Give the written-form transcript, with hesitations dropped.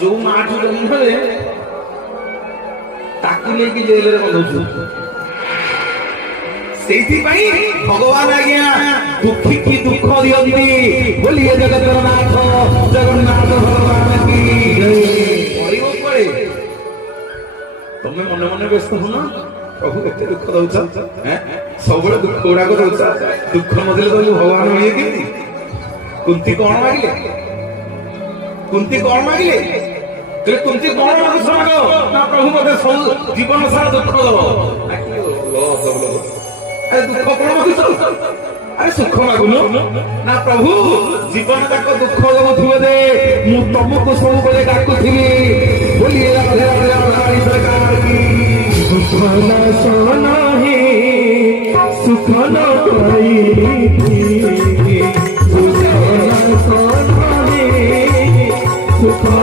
जो माठ जन्म ताकू लेकिन जेल बंधु भगवान आज्ञा दुखी की दुख दियंती बोलिए जगत नाथ जगन्नाथ भगवान की पड़े तुम्हें मन मन व्यस्त हो ना प्रभु केते दुख दउछ सब दुख गुड़ाक दउछ दुख मधे तो भगवान मिले कि कुंती कौन मागिले कुंती कौन मागिले कुंती कौन मागो ना प्रभु मते सब जीवन सारा दुख दो दुख कौन मागुछ अरे सुख मागुनु ना प्रभु जीवन तक दुख दउथुबे दे मु तुमको सब बेले डाकुथिली बोलिए राधे राधे हमारी सरकार की सुख न सोना है सुख न कोई सुख न सोना है सुख